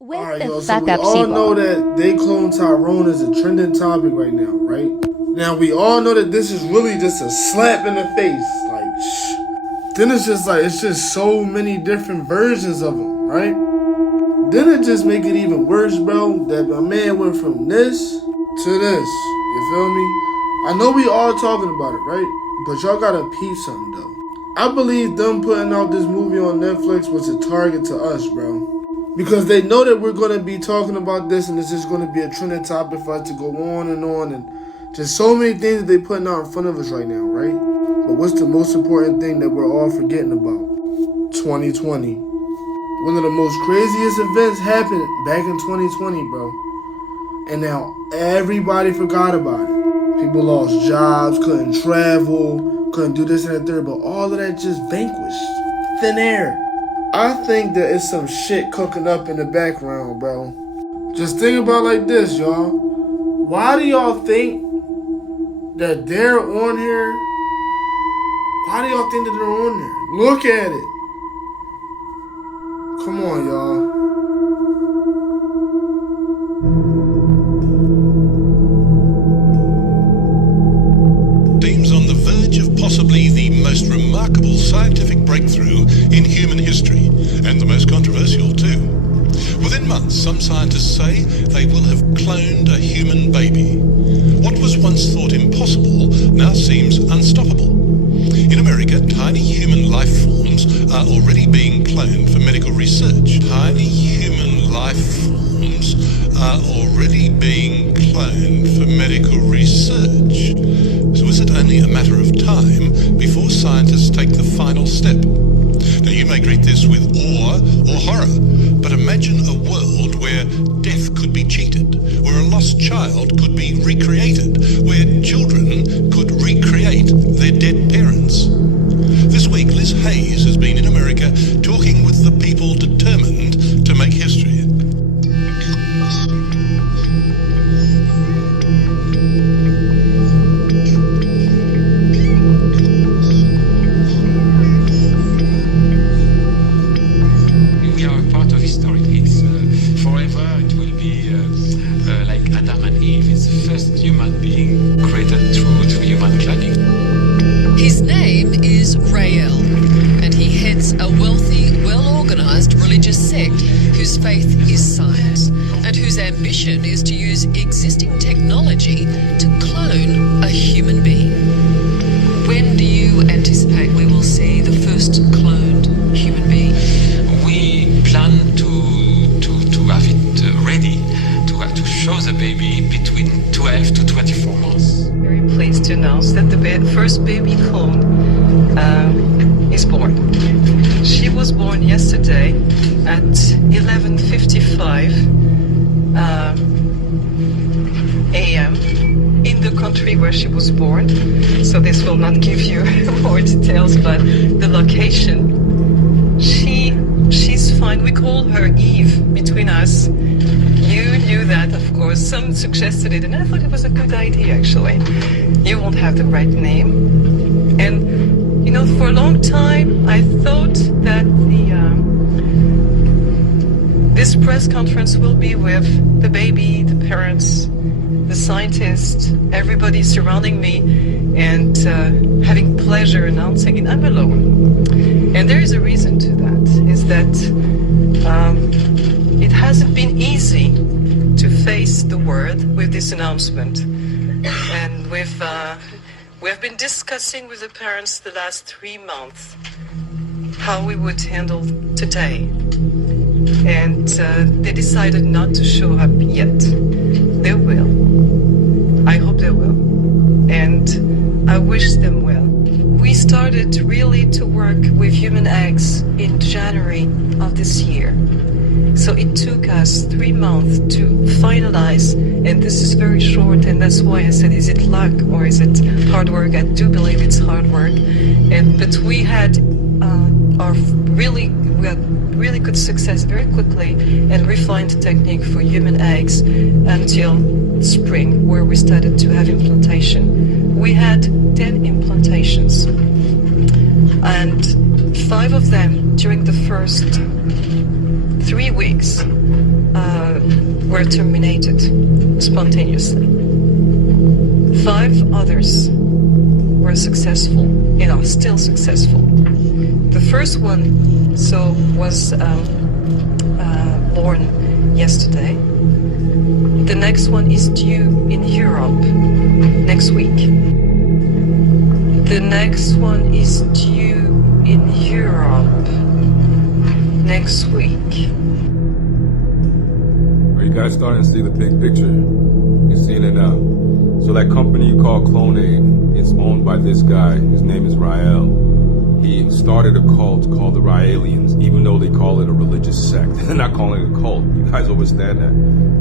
What Alright, the yo, so fuck we up, all know sheeple? that they clone Tyrone is a trending topic right now, right? Now, we all know that this is really just a slap in the face. Like, then it's just so many different versions of them, right? Then it just make it even worse, bro, that my man went from this to this. You feel me? I know we all talking about it, right? But y'all gotta peep something, though. I believe them putting out this movie on Netflix was a target to us, bro. Because they know that we're going to be talking about this and it's just going to be a trending topic for us to go on and just so many things that they putting out in front of us right now, right? But what's the most important thing that we're all forgetting about? 2020. One of the most craziest events happened back in 2020, bro. And now everybody forgot about it. People lost jobs, couldn't travel, couldn't do this and that third, but all of that just vanquished. Thin air. I think that it's some shit cooking up in the background, bro. Just think about it like this, y'all. Why do y'all think that they're on here? Why do y'all think that they're on there? Look at it. Come on, y'all. Seems on the verge of possibly the most remarkable scientific breakthrough in human history, and the most controversial too. Within months, some scientists say they will have cloned a human baby. What was once thought impossible now seems unstoppable. In America, tiny human life forms are already being cloned for medical research. Tiny human life forms are already being cloned for medical research. So is it only a matter of time before scientists take the final step? Now, you may greet this with awe or horror, but imagine a world where death could be cheated, where a lost child could be recreated, where children could recreate their dead parents. This week, Liz Hayes has been in America talking with the people determined to make history. His name is Rael, and he heads a wealthy, well-organized religious sect whose faith is science, and whose ambition is to use existing technology to clone a human being. When do you anticipate we will see the first cloned human being? We plan to have it ready to show the baby between 12 to 24 months. Very pleased to announce that the first baby clone is born. She was born yesterday at 11:55 a.m. in the country where she was born. So this will not give you more details, but the location. She's fine. We call her Eve between us. You knew that, of course. Some suggested it, and I thought it was a good idea, actually. You won't have the right name. And, you know, for a long time, I thought that this press conference will be with the baby, the parents, the scientists, everybody surrounding me, and having pleasure announcing it. I'm alone. And there is a reason to that, is that it hasn't been easy to face the world with this announcement. And we've been discussing with the parents the last 3 months how we would handle today. And they decided not to show up yet. They will. I hope they will. And I wish them well. We started really to work with human eggs in January of this year. So it took us 3 months to finalize, and this is very short, and that's why I said, is it luck or is it hard work? I do believe it's hard work. But we had really good success very quickly and refined the technique for human eggs until spring, where we started to have implantation. We had 10 implantations, and 5 of them during the first 3 weeks were terminated spontaneously. 5 others were successful and are still successful. The first one was born yesterday. The next one is due in Europe next week. The next one is due in Europe next week. Are you guys starting to see the big picture? You're seeing it now. So that company you call Clonade, it's owned by this guy. His name is Rael. He started a cult called the Raelians, even though they call it a religious sect. They're not calling it a cult. You guys understand that?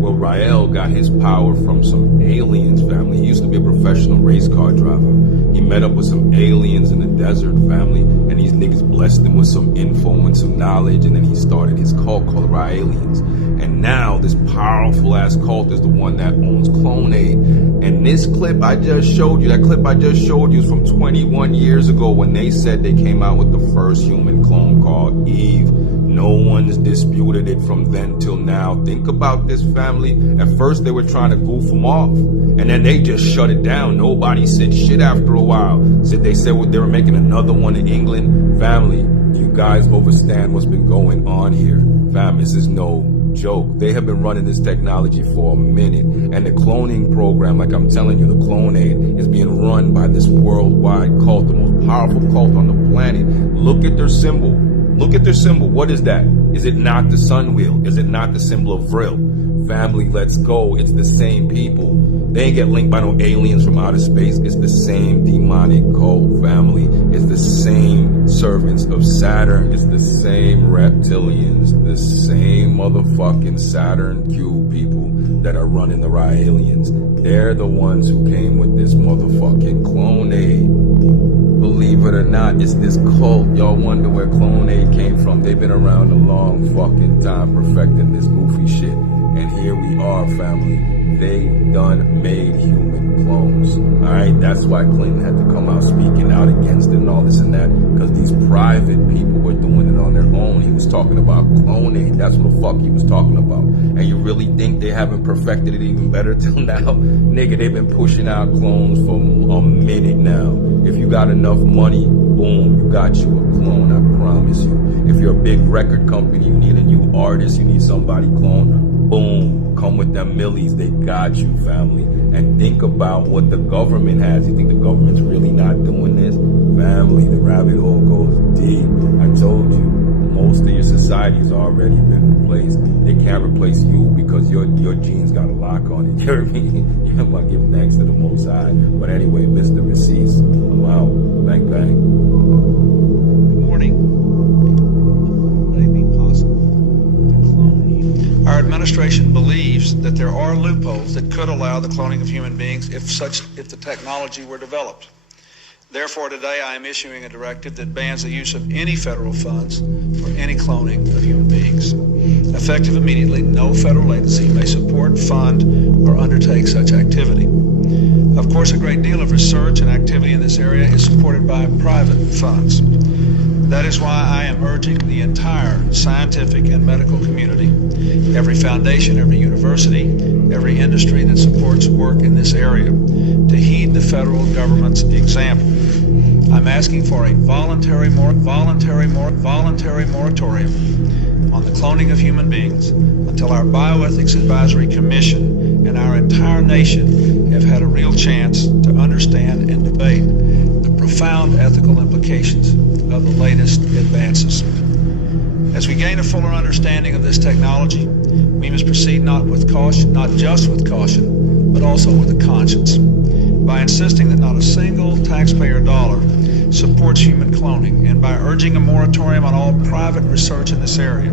Well, Rael got his power from some aliens family. He used to be a professional race car driver. He met up with some aliens in the desert family, and these niggas blessed him with some info and some knowledge, and then he started his cult called the Raelians. And now this powerful ass cult is the one that owns Clonade. And this clip I just showed you, that clip I just showed you is from 21 years ago when they said they came out with the first human clone called Eve. No one's disputed it from then till now. Think about this family. At first they were trying to goof them off, and then they just shut it down. Nobody said shit after a while. They said they were making another one in England. Family, you guys understand what's been going on here. Fam, this is no joke. They have been running this technology for a minute, and the cloning program, like I'm telling you, the Clonade, is being run by this worldwide cult, the most powerful cult on the planet. Look at their symbol. Look at their symbol. What is that? Is it not the sun wheel? Is it not the symbol of Vril? Family, let's go. It's the same people. They ain't get linked by no aliens from outer space. It's the same demonic cult, family. It's the same servants of Saturn. It's the same reptilians. The same motherfucking Saturn cube people that are running the Raelians. They're the ones who came with this motherfucking Clonade. Believe it or not, it's this cult. Y'all wonder where Clonade came from. They've been around a long fucking time perfecting this goofy shit. And here we are, family. They done made human clones. Alright, that's why Clinton had to come out speaking out against it and all this and that. Because these private people were doing it on their own. He was talking about Clonade. That's what the fuck he was talking about. And you really think they haven't perfected it even better till now? Nigga, they've been pushing out clones for a minute now. If you got enough money, boom, you got you a clone, I promise you. If you're a big record company, you need a new artist, you need somebody clone, boom, come with them millies, they got you, family. And think about what the government has. You think the government's really not doing this? Family, the rabbit hole goes deep. I told you, most of your society's already been replaced. They can't replace you because your genes got a lock on it. You hear me? You have to give thanks to the Most High. But anyway, Mr. Receipts, I'm out. Bang, bang. Good morning. Would it be possible to clone you? Our administration believes that there are loopholes that could allow the cloning of human beings if the technology were developed. Therefore, today I am issuing a directive that bans the use of any federal funds for any cloning of human beings. Effective immediately, no federal agency may support, fund, or undertake such activity. Of course, a great deal of research and activity in this area is supported by private funds. That is why I am urging the entire scientific and medical community, every foundation, every university, every industry that supports work in this area, to heed the federal government's example. I'm asking for a voluntary moratorium on the cloning of human beings until our Bioethics Advisory Commission and our entire nation have had a real chance to understand and debate the profound ethical implications of the latest advances. As we gain a fuller understanding of this technology, we must proceed not just with caution, but also with a conscience. By insisting that not a single taxpayer dollar supports human cloning, and by urging a moratorium on all private research in this area,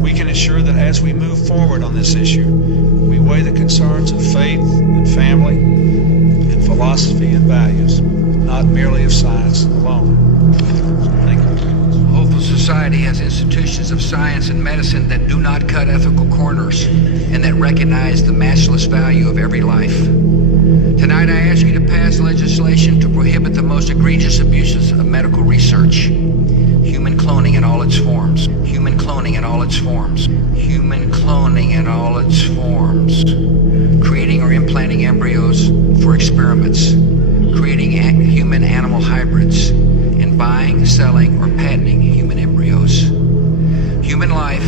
we can ensure that as we move forward on this issue, we weigh the concerns of faith and family and philosophy and values, not merely of science alone. Thank you. A hopeful society has institutions of science and medicine that do not cut ethical corners and that recognize the matchless value of every life. Tonight I ask you to pass legislation to prohibit the most egregious abuses of medical research, human cloning. selling, or patenting human embryos. Human life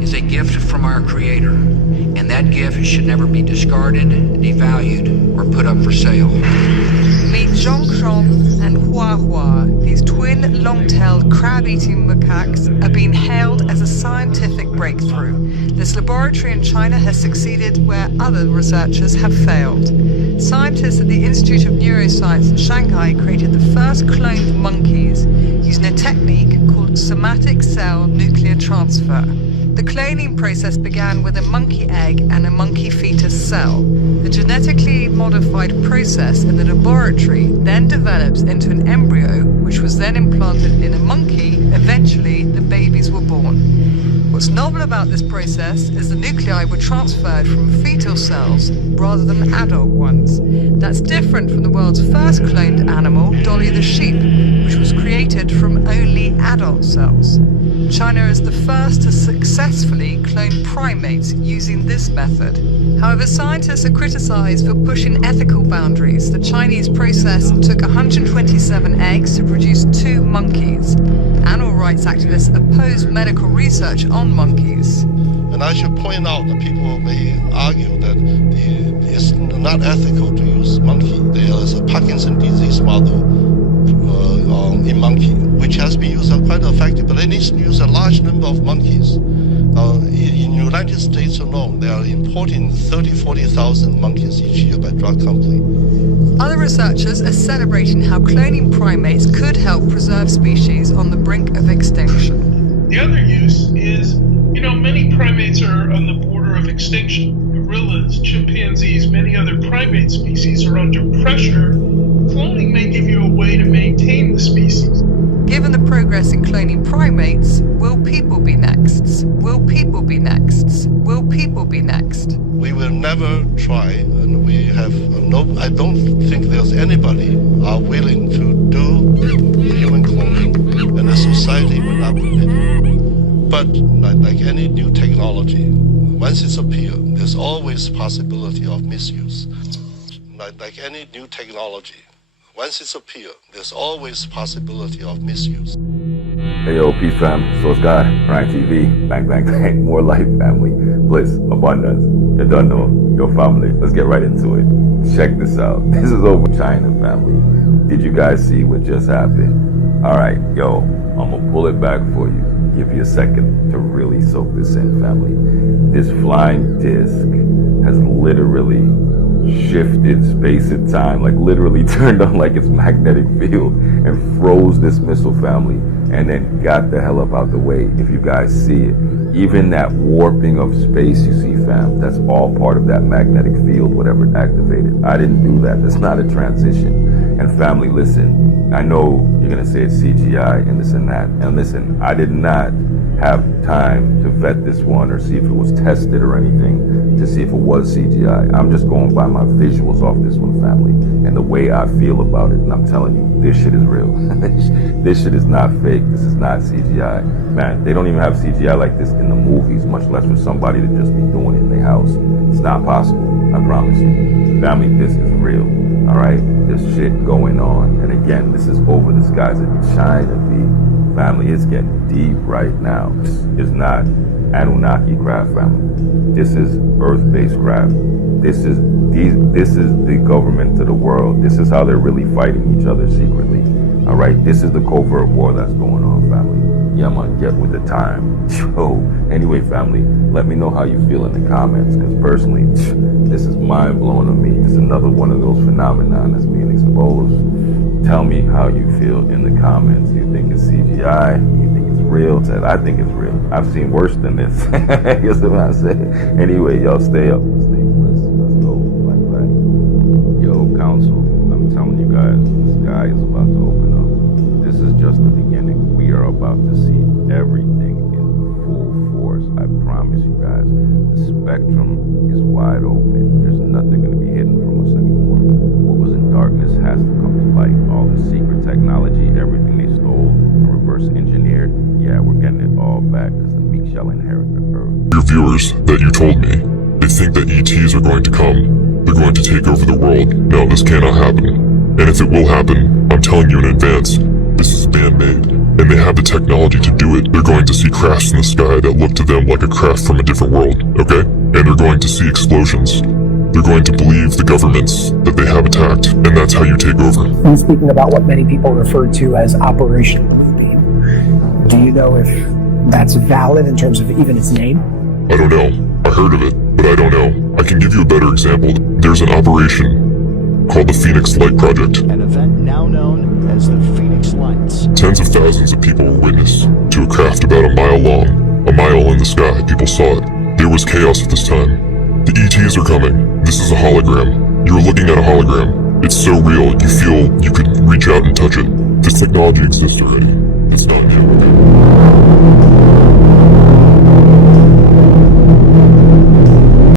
is a gift from our Creator, and that gift should never be discarded, devalued, or put up for sale. Meet Zhongkron and Huahua. These twin, long-tailed, crab-eating macaques are being hailed as a scientific breakthrough. This laboratory in China has succeeded where other researchers have failed. Scientists at the Institute of Neuroscience in Shanghai created the first cloned monkeys using a technique called somatic cell nuclear transfer. The cloning process began with a monkey egg and a monkey fetus cell. The genetically modified process in the laboratory then develops into an embryo, which was then implanted in a monkey. Eventually, the babies were born. What's novel about this process is the nuclei were transferred from fetal cells rather than adult ones. That's different from the world's first cloned animal, Dolly the sheep, which was created from only adult cells. China is the first to successfully clone primates using this method. However, scientists are criticized for pushing ethical boundaries. The Chinese process took 127 eggs to produce 2 monkeys. Animal rights activists oppose medical research on monkeys. And I should point out that people may argue that it's not ethical to use monkey. There is a Parkinson's disease model in monkey, which has been used quite effective, but it needs to use a large number of monkeys. In the United States alone, they are importing 40,000 monkeys each year by drug company. Other researchers are celebrating how cloning primates could help preserve species on the brink of extinction. The other use is, many primates are on the border of extinction. Gorillas, chimpanzees, many other primate species are under pressure. Cloning may give you a way to maintain the species. Given the progress in cloning primates, will people be next? Will people be next? Will people be next? We will never try, and we have I don't think there's anybody willing to do human cloning, and the society will not permit it. But like any new technology, once it's appeared, there's always possibility of misuse. Like any new technology, once it's appeared, there's always possibility of misuse. Hey yo, peace fam, so it's Guy, Ryan TV, bang bang bang, more life, family, bliss, abundance, you done know, your family, let's get right into it. Check this out, this is over China, family. Did you guys see what just happened? Alright, yo, I'm gonna pull it back for you, give you a second to really soak this in, family. This flying disc has literally shifted space and time, like literally turned on like its magnetic field and froze this missile, family, and then got the hell up out the way. If you guys see it, even that warping of space you see, fam, that's all part of that magnetic field, whatever it activated. I didn't do that. That's not a transition. And family, listen, I know you're gonna say it's CGI and this and that, and listen, I did not have time to vet this one or see if it was tested or anything to see if it was CGI. I'm just going by my visuals off this one, family, and the way I feel about it. And I'm telling you, this shit is real. This shit is not fake. This is not CGI. Man, they don't even have CGI like this in the movies, much less for somebody to just be doing it in their house. It's not possible, I promise you. Family, this is real, all right? There's shit going on. And again, this is over the skies of China, B. Family, it's getting deep right now. It's not Anunnaki craft, family. This is Earth-based craft. This is the government to the world. This is how they're really fighting each other secretly. All right, this is the covert war that's going on, family. Yeah, man, get with the time. Yo, anyway, family, let me know how you feel in the comments, because personally, this is mind-blowing to me. It's another one of those phenomena that's being exposed. Tell me how you feel in the comments. You think it's CGI? You think it's real? I think it's real. I've seen worse than this. Guess what I say? Anyway, y'all stay up. Stay blessed. Let's go. Bye-bye. Yo, council, I'm telling you guys, the sky is about to open up. This is just the beginning. We are about to see everything in full force. I promise you guys. The spectrum is wide open. There's nothing going to be hidden from us anymore. What was in darkness has to come to light. All the secret technology, everything they stole and reverse engineered, yeah, we're getting it all back because the meek shall inherit the earth. Your viewers that you told me, they think that ETs are going to come. They're going to take over the world. No, this cannot happen. And if it will happen, I'm telling you in advance, this is man-made. and they have the technology to do it, they're going to see crafts in the sky that look to them like a craft from a different world, okay? And they're going to see explosions. They're going to believe the governments that they have attacked, and that's how you take over. I'm speaking about what many people refer to as Operation Bluebeam. Do you know if that's valid in terms of even its name? I don't know. I heard of it, but I don't know. I can give you a better example. There's an operation called the Phoenix Light Project. An event now known as the Phoenix Lights. Tens of thousands of people were witness to a craft about a mile long, a mile in the sky. People saw it. There was chaos at this time. The ETs are coming. This is a hologram. You're looking at a hologram. It's so real, you feel you could reach out and touch it. This technology exists already.